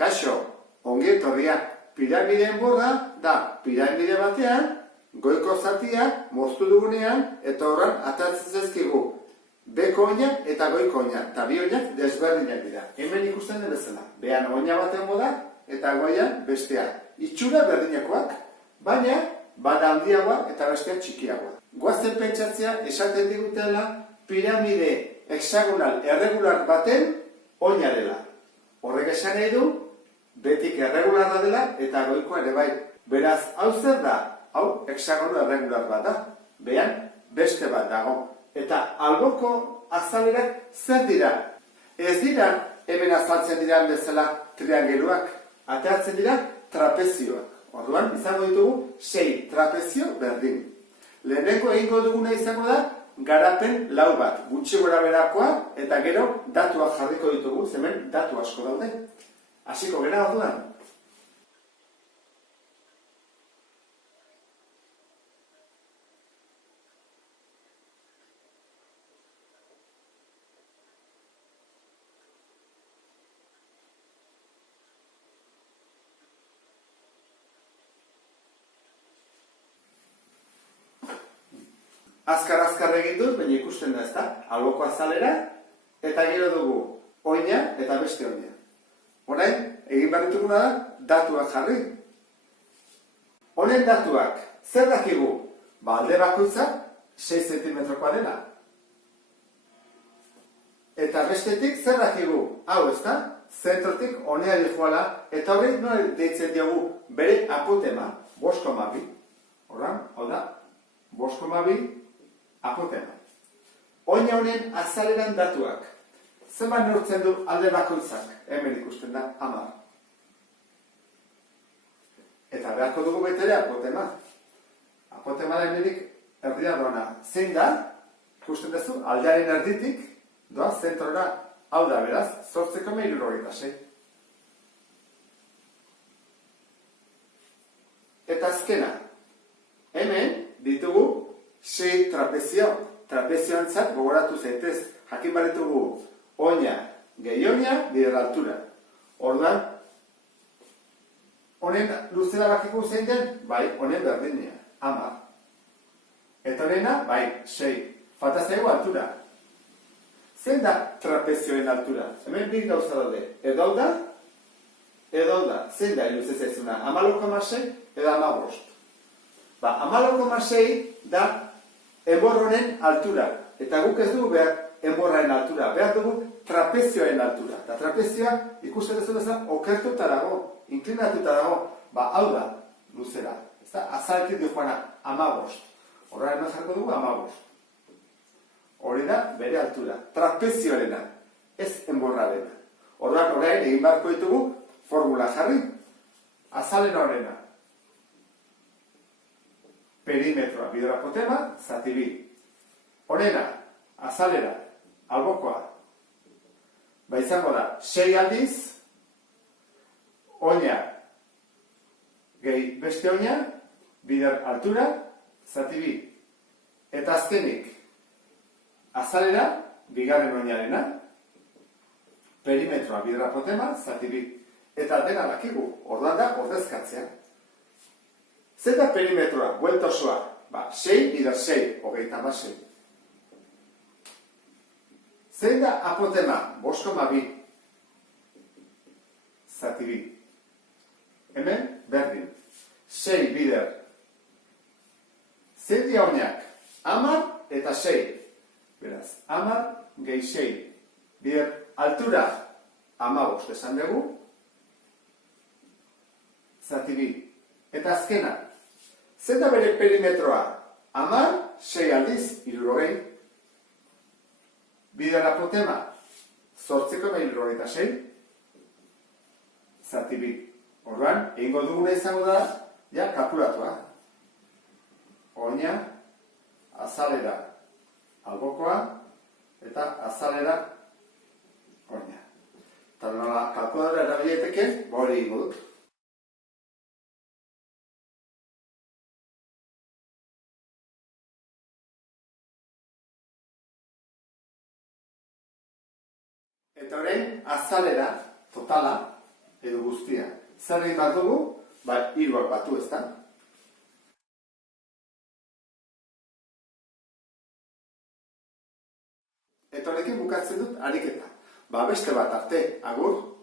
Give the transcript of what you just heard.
Kaixo, ongi etorria, piramideen borda da piramide batean, goiko zatia moztu dugunean eta horran atatzen zaizkigu. Beko oina eta goiko oina, eta bi oinak desberdinak dira. Hemen ikusten den bezala. Behan oina baten moda eta goian bestea. Itxura berdinakoak, baina bada handiagoa eta bestea txikiagoa. Goazen pentsatzea esaten digutela piramide hexagonal erregular baten oina dela. Horrek esan nahi du, betik erregularra dela eta goikoa ere bai. Beraz, hau zer da? Hau hexagono erregular bat da. Behan beste bat dago. Eta alboko azalerak zer dira? Ez dira hemen azaltzen dira bezala triangeluak. Ateratzen dira trapezioak. Orduan, izango ditugu 6 trapezio berdin. Lehenengo egingo duguna izango da garapen lau bat, gutxi gora berakoa, eta gero datuak jarriko ditugu, hemen datu asko daude. Hasiko gara orduan. Azkar egin dut, baina ikusten da ezta, alboko azalera, eta gero dugu oina eta beste oina. Orain, egin behar dituguna da, datuak jarri. Honen datuak, zer dakigu? Alde bakoitza 6 zentimetrokoa dela. Eta bestetik, zer dakigu? Hau ezta, zentrotik honea dijoala, eta hori nola deitzen diogu bere apotema, 5,2. Horan, hau da, 5,2 apotema. Oina honen azaleran datuak. Zenbat neurtzen du alde bakoitzak? Hemen ikusten da 10. Eta beharko dugu betere apotema. Apotema da hemenik erdia doana. Zein da? Ikusten duzu, aldearen erditik doa zentrora. Hau da, beraz, 8,76. Eta azkena. Hemen ditugu 6 trapezio. Trapezioantzat gogoratu zaitez. Jakin baritugu oina, gehi oina, bider altura. Orduan, honen luzera bakiku zein den? Bai, honen berdinea, 10. Eta honena, bai, 6. Falta zaigu altura. Zein da trapezioen altura? Hemen bi gauza daude. Edo hau da, edo hau da. Zein da iluzez zaizuna? 14,6 edo 15. 14,6 da enbor honen altura. Eta guk ez dugu behar enborraren altura. Behar dugu trapezioen altura. Eta trapezioa ikusten duzu bezala okertuta dago, inklinatuta dago. Hau da, luzera. Azaletik dijoana 15. Horra hemen jarko dugu 15. Hori da bere altura. Trapezioarena, ez enborrarena. Horrak orain egin beharko ditugu formula jarri. Azalen horrena. Perimetroa bider apotema, zati bi. Honena, azalera, albokoa. Izango da, 6 aldiz, oina, gehi beste oina, bider altura, zati bi. Eta azkenik, azalera, bigarren oinarena, perimetroa bider apotema, zati bi. Eta dena dakigu, orduan da, ordezkatzea. Zer da perimetroa, buelta osoa? 6 bider 6, 36. Zein da apotema, 5,2, zati bi. Hemen, berdin. 6 bider. Zein dia oinak? 10 eta 6. Beraz, 10 gehi 6. Bider, altura, 15 esan dugu. Zati bi. Eta azkena. Zein da bere perimetroa? 10, 6 aldiz, 60. Bider apotema, 8,76. Zati bi. Orduan, egingo duguna izango da, ja, kalkulatua. Oina, azalera, albokoa, eta azalera, oina. Eta nola kalkuladora erabileteke, hori egingo dut. Eta orain, azalera, totala, edo guztia. Zer egin bat dugu? Hiruak batu, ezta? Eta honekin bukatzen dut ariketa. Beste bat arte, agur!